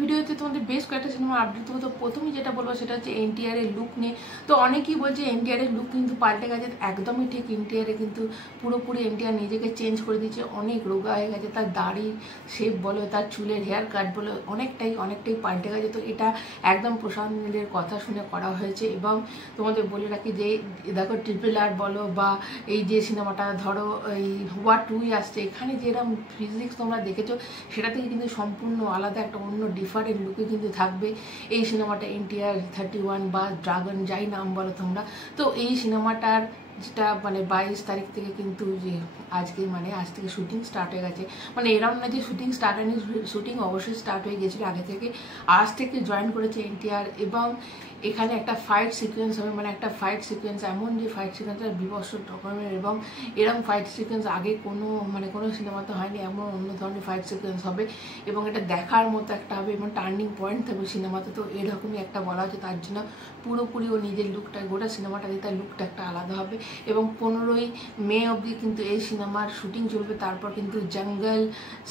ভিডিওতে তোমাদের বেশ কয়েকটা সিনেমা আপডেট দেবো। তো প্রথমেই যেটা বলবো সেটা হচ্ছে এনটিআর এর লুক নিয়ে। তো অনেকেই বলছে এনটিআর এর লুক কিন্তু পাল্টে গেছে, একদমই ঠিক। এনটিআর কিন্তু পুরোপুরি এনটিআর নিজেকে চেঞ্জ করে দিয়েছে, অনেক রোগা হয়ে গেছে, তার দাড়ির শেপ বলো, তার চুলের হেয়ার কাট বলো, অনেকটাই পাল্টে গেছে। তো এটা একদম প্রশান্ত নীলের কথা শুনে করা হয়েছে। এবং তোমাদের বলে রাখি যে দেখো ট্রিপল আর বলো বা এই যে সিনেমাটা ধরো এই ওয়ার 2 আসছে, এখানে যেরকম ফিজিক্স তোমরা দেখেছো সেটা থেকে কিন্তু সম্পূর্ণ আলাদা একটা অন্য ডিফারেন্ট লুকে কিন্তু থাকবে এই সিনেমাটা। এনটিআর 31 বা ড্রাগন যাই নাম বলো তোমরা। তো এই সিনেমাটার যেটা 22 তারিখ থেকে কিন্তু যে আজ থেকে শুটিং স্টার্ট হয়ে গেছে। এরকম না যে শুটিং স্টার্ট হয়নি, শুটিং অবশ্যই স্টার্ট হয়ে গেছিলো আগে থেকে। আজ থেকে জয়েন করেছে এনটিআর। এবং এখানে একটা ফাইট সিকোয়েন্স হবে, একটা ফাইট সিকোয়েন্স এমন যে ফাইট সিকোয়েন্সটা বিভৎস রকমের, এবং এরকম ফাইট সিকোয়েন্স আগে কোনো সিনেমাতে হয়নি। এমন অন্য ধরনের ফাইট সিকোয়েন্স হবে এবং এটা দেখার মতো একটা হবে এবং টার্নিং পয়েন্ট থাকবে সিনেমাতে। তো এরকমই একটা বলা হচ্ছে, তার জন্য পুরোপুরি ও নিজের লুকটা, গোটা সিনেমাটা দিয়ে তার লুকটা একটা আলাদা হবে। এবং 15ই মে অবধি কিন্তু এই সিনেমার শুটিং চলবে। তারপর কিন্তু জঙ্গল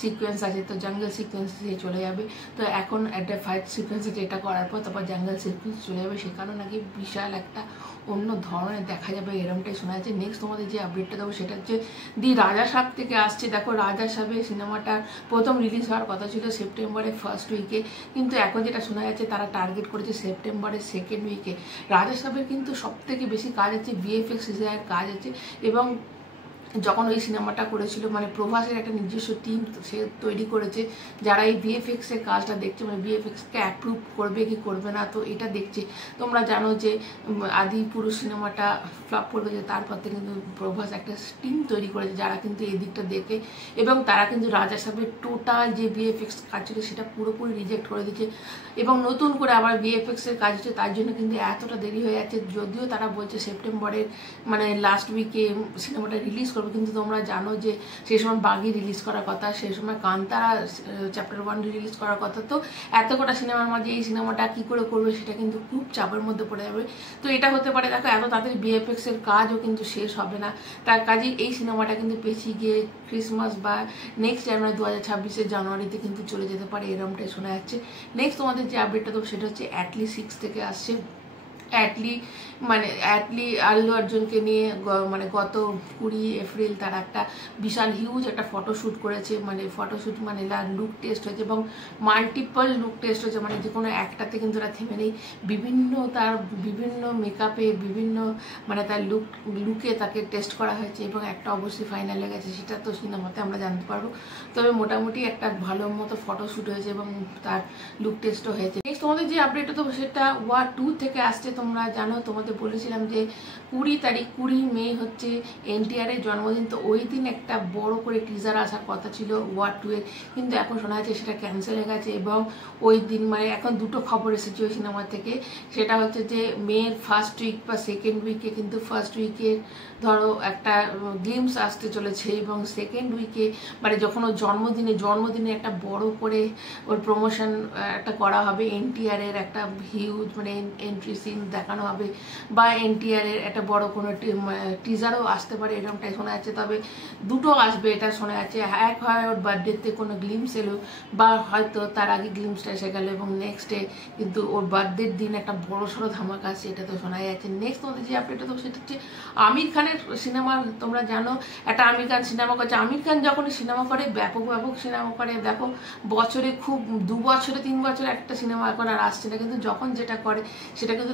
সিকোয়েন্স আছে, তো জঙ্গল সিকোয়েন্স দিয়ে চলে যাবে। তো এখন একটা ফাইট সিকোয়েন্স যেটা করার পর তারপর জঙ্গল সিকোয়েন্স চলে যাবে, সেখানেও নাকি বিশাল একটা অন্য ধরনের দেখা যাবে, এরমটাই শোনা যাচ্ছে। নেক্সট তোমাদের যে আপডেটটা দেবো সেটা হচ্ছে দি রাজা সাহেব থেকে আসছে। দেখো রাজা সাহেবের সিনেমাটার প্রথম রিলিজ হওয়ার কথা ছিল সেপ্টেম্বরের ফার্স্ট উইকে, কিন্তু এখন যেটা শোনা যাচ্ছে তারা টার্গেট করেছে সেপ্টেম্বরের সেকেন্ড উইকে। রাজা সাহেবের কিন্তু সব থেকে বেশি কাজ আছে ভিএফএক্স ডিজাইনের কাজ আছে। এবং যখন ওই সিনেমাটা করেছিল প্রভাসের একটা নিজস্ব টিম সে তৈরি করেছে, যারা এই ভিএফএক্স এর কাজটা দেখছে, ভিএফএক্সকে অ্যাপ্রুভ করবে কি করবে না, তো এটা দেখছে। তোমরা জানো যে আদি পুরুষ সিনেমাটা ফ্লপ করে গেছে, তারপর থেকে কিন্তু প্রভাস একটা টিম তৈরি করেছে যারা কিন্তু এই দিকটা দেখে, এবং তারা কিন্তু রাজা সাহেবের টোটাল যে ভিএফএক্স কাজ ছিল সেটা পুরোপুরি রিজেক্ট করে দিচ্ছে এবং নতুন করে আবার ভিএফএক্স এর কাজ হচ্ছে। তার জন্য কিন্তু এতটা দেরি হয়ে যাচ্ছে, যদিও তারা বলছে সেপ্টেম্বরের লাস্ট উইকে সিনেমাটা রিলিজ করবে, কিন্তু তোমরা জানো যে সেই সময় বাগি রিলিজ করার কথা, সেই সময় কান্তারা চ্যাপ্টার 1 রিলিজ করার কথা। তো এত কটা সিনেমার মাঝে এই সিনেমাটা কি করে করবে সেটা কিন্তু খুব চাপের মধ্যে পড়ে যাবে। তো এটা হতে পারে, দেখো এত তাড়াতাড়ি ভিএফএক্স এর কাজও কিন্তু শেষ হবে না, তার কাজে এই সিনেমাটা কিন্তু পেছিয়ে গিয়ে ক্রিসমাস বা নেক্সট জানুয়ারি 2026 জানুয়ারিতে কিন্তু চলে যেতে পারে, এরমটাই শোনা যাচ্ছে। নেক্সট তোমাদের যে আপডেটটা দেবো সেটা হচ্ছে অ্যাটলি 6 থেকে আসছে। অ্যাটলি আল্লু অর্জুনকে নিয়ে গত 20 এপ্রিল তার একটা বিশাল হিউজ একটা ফটোশ্যুট করেছে। ফটোশ্যুট লুক টেস্ট হয়েছে এবং মাল্টিপল লুক টেস্ট হয়েছে, যে কোনো একটাতে কিন্তু তারা থেমে নেই। বিভিন্ন মেকআপে বিভিন্ন তার লুকে তাকে টেস্ট করা হয়েছে এবং একটা অবশ্যই ফাইনালে গেছে, সেটা তো সিনেমাতে আমরা জানতে পারবো। তবে মোটামুটি একটা ভালো মতো ফটোশ্যুট হয়েছে এবং তার লুক টেস্টও হয়েছে। নেক্সট তোমাদের যে আপডেটটা দেবো সেটা ওয়ার 2 থেকে আসছে। তোমরা জানো, তোমাদের বলেছিলাম যে 20 মে হচ্ছে এনটিআর এর জন্মদিন, তো ওই দিন একটা বড় করে টিজার আসার কথা ছিল ওয়ার 2 এর, কিন্তু এখন শোনা যাচ্ছে সেটা ক্যান্সেল হয়ে গেছে। এবং ওই দিন এখন দুটো খবর এসেছে ওই সিনেমা থেকে, সেটা হচ্ছে যে মের ফার্স্ট উইক বা সেকেন্ড উইকে, কিন্তু ফার্স্ট উইকে ধরো একটা গ্লিমস আসতে চলেছে এবং সেকেন্ড উইকে যখন ওর জন্মদিনে একটা বড় করে ওর প্রমোশন একটা করা হবে, এনটিআর এর একটা হিউজ এন্ট্রি সিন দেখানো হবে বা এনটিআর এর একটা বড় কোনো টিজারও আসতে পারে, এরকমটাই শোনা যাচ্ছে। তবে দুটো আসবে এটা শোনা যাচ্ছে, এক হয় ওর বার্থডেতে কোনো গ্লিমস এলো, বা হয়তো তার আগে গ্লিমসটা এসে গেল এবং নেক্সট ডে কিন্তু ওর বার্থডের দিন একটা বড় সড়ো ধামাকা আসছে, এটা তো শোনা যাচ্ছে। নেক্সট তোমাদের যে আপডেটটা তো সেটা হচ্ছে আমির খানের সিনেমা। তোমরা জানো একটা আমির খান সিনেমা করছে। আমির খান যখন সিনেমা করে ব্যাপক সিনেমা করে, দেখো বছরে খুব 2 বছরে 3 বছরে একটা সিনেমা এখন আর আসছে না, কিন্তু যখন যেটা করে সেটা কিন্তু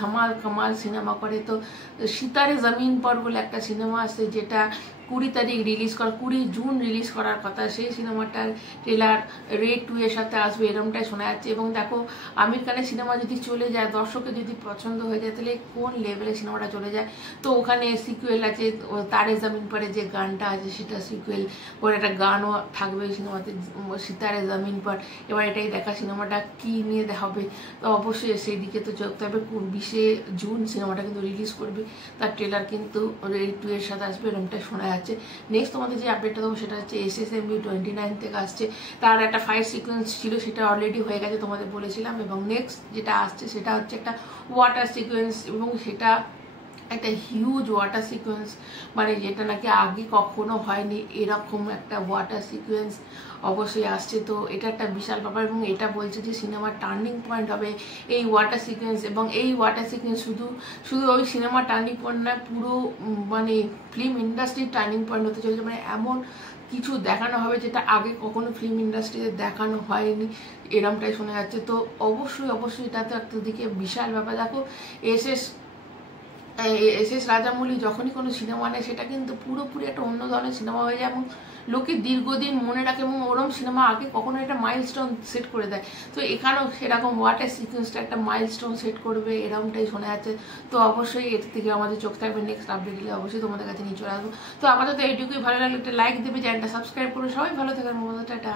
ধামাল কামাল সিনেমা করে। তো সিতারে জমিন পর বলে একটা সিনেমা আসছে যেটা 20 জুন রিলিজ করার কথা, সেই সিনেমাটার ট্রেলার রেড 2 এর সাথে আসবে, এরমটাই শোনা যাচ্ছে। এবং দেখো আমির খানের সিনেমা যদি চলে যায়, দর্শকের যদি পছন্দ হয়ে যায়, তাহলে কোন লেভেলে সিনেমাটা চলে যায়। তো ওখানে সিকুয়েল আছে, তারে জমিন পরে যে গানটা আছে সেটা সিকুয়েল, ওর একটা গানও থাকবে ওই সিনেমাতে, সিতারে জমিন পর। এবার এটাই দেখা সিনেমাটা কি নিয়ে হবে, তো অবশ্যই সেই দিকে তো চলতে হবে। 20 জুন সিনেমাটা কিন্তু রিলিজ করবে, তার ট্রেলার কিন্তু রেড 2 এর সাথে আসবে, এরমটা শোনা যাচ্ছে। নেক্সট তোমাদের যে আপডেটটা দেবো সেটা হচ্ছে SSMB 29 থেকে আসছে। তার একটা ফাইট সিকোয়েন্স ছিল, সেটা অলরেডি হয়ে গেছে, তোমাদের বলেছিলাম। এবং নেক্সট যেটা আসছে সেটা হচ্ছে একটা ওয়াটার সিকোয়েন্স, এবং সেটা একটা হিউজ ওয়াটার সিকোয়েন্স, মানে যেটা নাকি আগে কখনো হয়নি, এরকম একটা ওয়াটার সিকোয়েন্স অবশ্যই আসছে। তো এটা একটা বিশাল ব্যাপার, এবং এটা বলছে যে সিনেমার টার্নিং পয়েন্ট হবে এই ওয়াটার সিকোয়েন্স। এবং এই ওয়াটার সিকোয়েন্স শুধু শুধু ওই সিনেমার টার্নিং পয়েন্ট না, পুরো মানে ফিল্ম ইন্ডাস্ট্রির টার্নিং পয়েন্ট হতে চলেছে। মানে এমন কিছু দেখানো হবে যেটা আগে কখনো ফিল্ম ইন্ডাস্ট্রিতে দেখানো হয়নি, এরমটাই শোনা যাচ্ছে। তো অবশ্যই অবশ্যই এটা তো একটা দিকে বিশাল ব্যাপার। দেখো এস এস রাজামৌলি যখনই কোনো সিনেমা নেয় সেটা কিন্তু পুরোপুরি একটা অন্য ধরনের সিনেমা হয়ে যায়, এবং লোকে দীর্ঘদিন মনে রাখে, এবং ওরম সিনেমা আগে কখনো একটা মাইলস্টোন সেট করে দেয়। তো এখানেও সেরকম ওয়াটার সিকোয়েন্সটা একটা মাইলস্টোন সেট করবে, এরকমটাই শোনা যাচ্ছে। তো অবশ্যই এর থেকে আমাদের চোখ থাকবে, নেক্সট আপডেট দিলে অবশ্যই তোমাদের কাছে নিয়ে চলে আসবো। তো আপাতত এইটুকুই, ভালো লাগলে একটা লাইক দেবে, চ্যানেলটা সাবস্ক্রাইব করবে। সবাই ভালো থাকার মতো, টাটা।